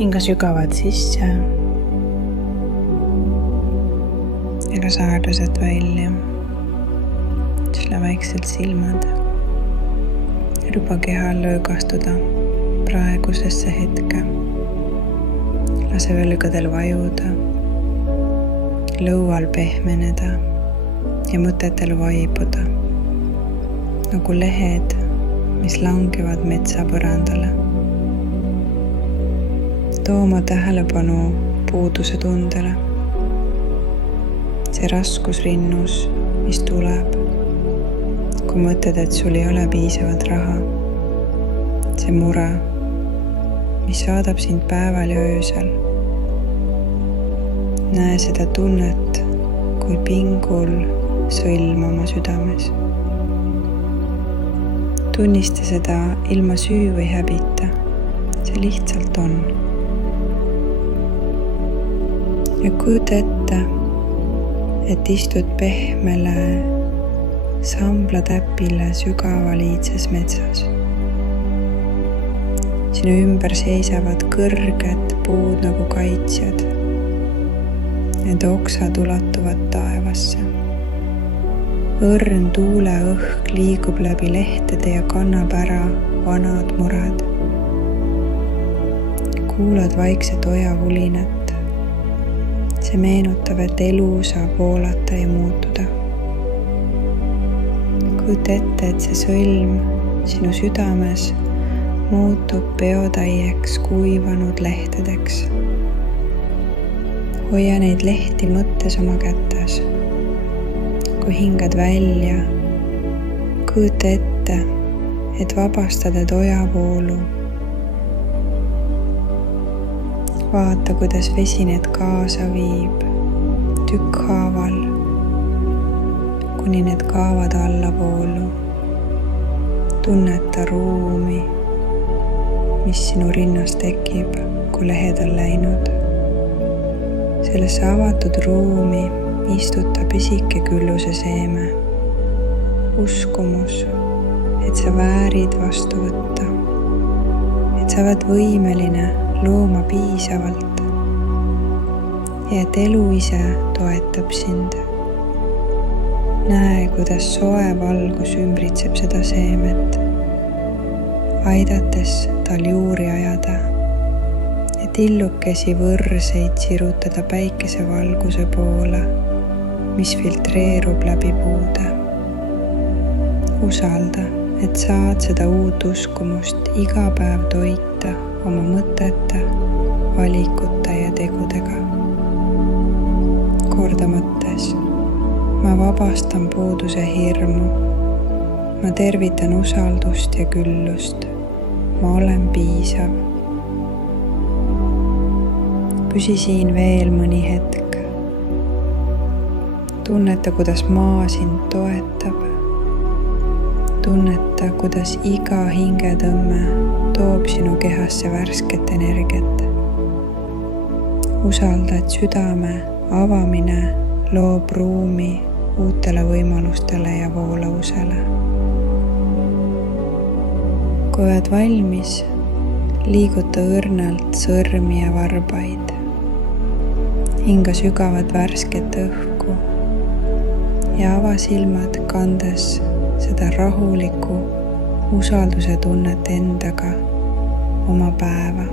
hinga sügavalt sisse ja lase aeglaselt välja. Sule vaikselt silmad ja luba kehal lõõgastuda praegusesse hetke. Lase õlgadel vajuda, lõual pehmeneda ja mõtetel vaibuda, nagu lehed, mis langevad metsapõrandale. Too oma tähelepanu puuduse tundele. See raskus rinnus, mis tuleb, kui mõtled, et sul ei ole piisavalt raha. See mure, mis saadab sind päeval ja öösel. Näe seda tunnet kui pingul sõlm oma südames. Tunnista seda ilma süü või häbita. See lihtsalt on. Ja kujuta ette, et istud pehmele samblatäpile sügavaliidses metsas. Sinu ümber seisavad kõrged puud nagu kaitsjad. Nende oksad ulatuvad taevasse. Õrn tuuleõhk liigub läbi lehtede ja kannab ära vanad mured. Kuulad vaikset ojavulinat. See meenutab, et elu saab voolata ja muutuda. Kujuta ette, et see sõlm sinu südames muutub peotaieks kuivanud lehtedeks. Hoia neid lehti mõttes oma kätes. Kui hingad välja, kujuta ette, et vabastad ojavoolu. Vaata, kuidas vesi need kaasa viib, tükkhaaval, kuni need kaavad allavoolu. Tunneta ruumi, mis sinu rinnas tekib, kui lehed on läinud. Sellesse avatud ruumi istutab pisike külluse seeme. Uskumus, et sa väärid vastu võtta, et sa oled võimeline looma piisavalt ja et elu ise toetab sind. Näe, kuidas soe valgus ümbritseb seda seemet, aidates tal juuri ajada ja tillukesi võrseid sirutada päikesevalguse poole, mis filtreerub läbi puude. Usalda, et saad seda uut uskumust iga päev toita oma mõtete, valikute ja tegudega. Korda mõttes, ma vabastan puuduse hirmu. Ma tervitan usaldust ja küllust. Ma olen piisav. Püsi siin veel mõni hetk. Tunneta, kuidas maa sind toetab. Tunneta, kuidas iga hingetõmme toob sinu kehasse värsket energiat. Usalda, et südame avamine loob ruumi uutele võimalustele ja voolavusele. Kui oled valmis, liiguta õrnalt sõrmi ja varbaid. Hinga sügavat värsket õhku ja ava silmad, kandes seda rahulikku usalduse tunnet endaga oma päeva.